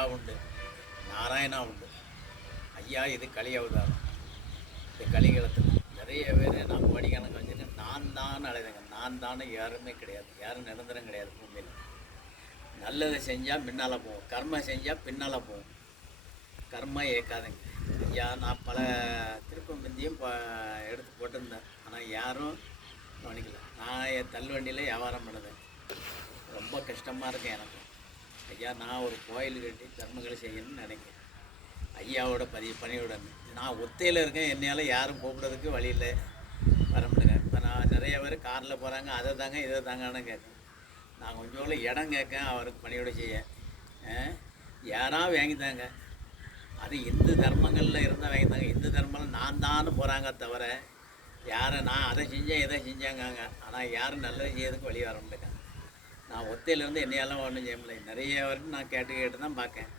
உண்டு, நாராயணா உண்டு. ஐயா இது கலி அவதாரம். இந்த கலிகாலத்தில் நிறைய பேர் நான் கோடிக்கணக்கு வச்சுருக்கேன். நான் தான் அழைதுங்க. நான் தானே யாருமே கிடையாது. யாரும் நிரந்தரம் கிடையாது பூமியில். நல்லதை செஞ்சால் முன்னால் போவோம், கர்மம் செஞ்சால் பின்னால் போவோம். கர்மம் ஏற்காதுங்க. ஐயா நான் பல திருப்பம் முந்தியும் எடுத்து போட்டிருந்தேன். ஆனால் யாரும் கவனிக்கல. நான் என் தள்ளுவண்டியில் வியாபாரம் பண்ணுவேன். ரொம்ப கஷ்டமாக இருக்கேன் எனக்கு. ஐயா நான் ஒரு கோயில் கட்டி தர்மங்களை செய்யணும்னு நினைக்கிறேன். ஐயாவோட பணியுடன் நான் ஒத்தையில் இருக்கேன். என்னையால் யாரும் கூப்பிட்றதுக்கு வழி இல்லை, வர முடியல. இப்போ நான் நிறைய பேர் காரில் போகிறாங்க, அதை தாங்க இதை தாங்கன்னு கேட்கேன். நான் கொஞ்சம் இடம் கேட்கேன் அவருக்கு பணியோட செய்ய. யாராக வாங்கித்தாங்க. அது இந்து தர்மங்களில் இருந்தால் வாங்கித்தாங்க. இந்து தர்மம் நான் தான் போகிறாங்க தவிர யாரை நான் அதை செஞ்சேன் இதை செஞ்சாங்க. ஆனால் யாரும் நல்லது செய்யறதுக்கு வழி வர முடியல. நான் ஒத்தையிலேருந்து என்னையெல்லாம் ஒன்றும் செய்ய முடியல. நிறைய வரைக்கும் நான் கேட்டு தான் பார்க்கேன்.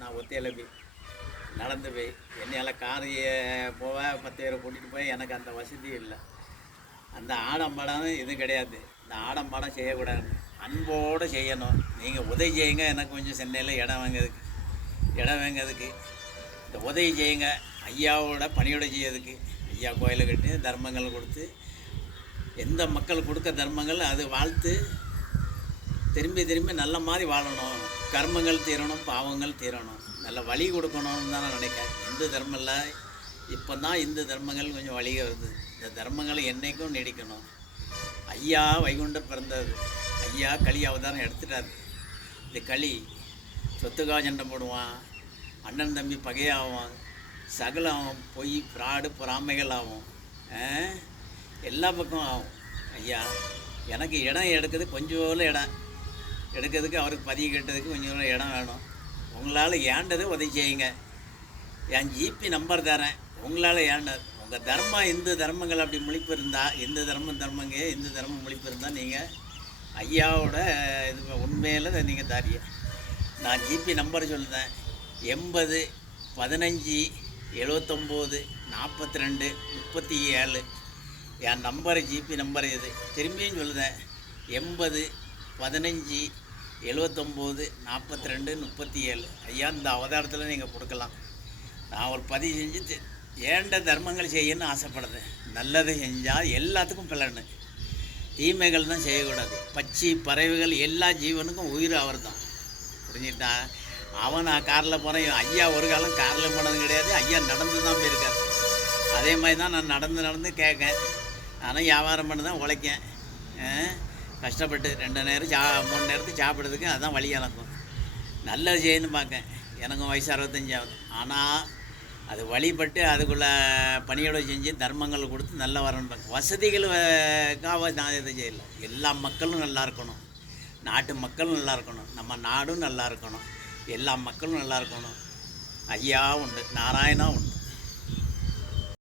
நான் ஒத்தையில் போய் நடந்து போய் என்னையால் காரையை போவேன், 10 பேரை கூட்டிகிட்டு போய் எனக்கு அந்த வசதி இல்லை. அந்த ஆடம்பாடம் இது கிடையாது. இந்த ஆடம்பாடம் செய்யக்கூடாது, அன்போடு செய்யணும். நீங்கள் உதவி செய்யுங்க, எனக்கு கொஞ்சம் சென்னையில் இடம் வாங்கிறதுக்கு இந்த உதவி செய்யுங்க. ஐயாவோட பணியோட செய்யறதுக்கு ஐயா கோயிலை கட்டி தர்மங்கள் கொடுத்து எந்த மக்கள் கொடுக்க தர்மங்கள் அது வாழ்த்து திரும்பி நல்ல மாதிரி வாழணும். கர்மங்கள் தீரணும், பாவங்கள் தீரணும், நல்ல வழி கொடுக்கணும்னு தான் நான் நினைக்கிறேன். இந்து தர்மம்ல இப்போ தான் இந்து தர்மங்கள் கொஞ்சம் வழிக வருது. இந்த தர்மங்களை என்றைக்கும் நீடிக்கணும். ஐயா வைகுண்ட பிறந்தது. ஐயா கலி அவதாரம் எடுத்துட்டார். இந்த களி சொத்துக்கா சண்டை போடுவான், அண்ணன் தம்பி பகையாகும், சகலம் பொய் பிராடு பொறாமைகள் ஆகும், எல்லா பக்கம் ஆகும். ஐயா எனக்கு இடம் எடுக்குது, கொஞ்சம் இடம் எடுக்கிறதுக்கு அவருக்கு பதிவு கட்டுறதுக்கு கொஞ்சம் இடம் வேணும். உங்களால் ஏண்டது உதவி செய்யுங்க. என் ஜிபி நம்பர் தரேன். உங்களால் ஏண்டது உங்கள் தர்மம் இந்து தர்மங்கள் அப்படி முழிப்பு இருந்தால், இந்து தர்மம் முழிப்பு இருந்தால் நீங்கள் ஐயாவோட இது உண்மையில் நீங்கள் தாரிய. நான் ஜிபி நம்பர் சொல்லுதேன் 80 15 79 42 37. என் நம்பர் ஜிபி நம்பர் இது. திரும்பியும் சொல்லுதேன் 80 15 79 42 37. ஐயா இந்த அவதாரத்தில் நீங்கள் கொடுக்கலாம். நான் ஒரு பதிவு செஞ்சு ஏண்ட தர்மங்கள் செய்யணும்னு ஆசைப்படுறேன். நல்லதை செஞ்சால் எல்லாத்துக்கும் பலன்னு, தீமைகள் தான் செய்யக்கூடாது. பட்சி பறவைகள் எல்லா ஜீவனுக்கும் உயிர் அவர் தான். புரிஞ்சுட்டா? அவன் நான் காரில் போகிறேன். ஐயா ஒரு காலம் காரில் போனது கிடையாது. ஐயா நடந்து தான் போயிருக்கார். அதே மாதிரி தான் நான் நடந்து கேட்கேன். ஆனால் வியாபாரம் பண்ணி தான் உழைக்கேன். கஷ்டப்பட்டு 2 நேரம் 3 நேரத்துக்கு சாப்பிட்றதுக்கு அதுதான் வழி. எனக்கும் நல்லது செய்யணும்னு பார்க்கேன். எனக்கும் வயசு 65 ஆகுது. ஆனால் அது வழிபட்டு அதுக்குள்ளே பணியோட செஞ்சு தர்மங்கள் கொடுத்து நல்ல வரணும் பார்க்க. வசதிகளுக்காக நான் இதை செய்யலை. எல்லா மக்களும் நல்லா இருக்கணும், நாட்டு மக்களும் நல்லா இருக்கணும், நம்ம நாடும் நல்லா இருக்கணும், எல்லா மக்களும் நல்லா இருக்கணும். ஐயா உண்டு, நாராயணா உண்டு.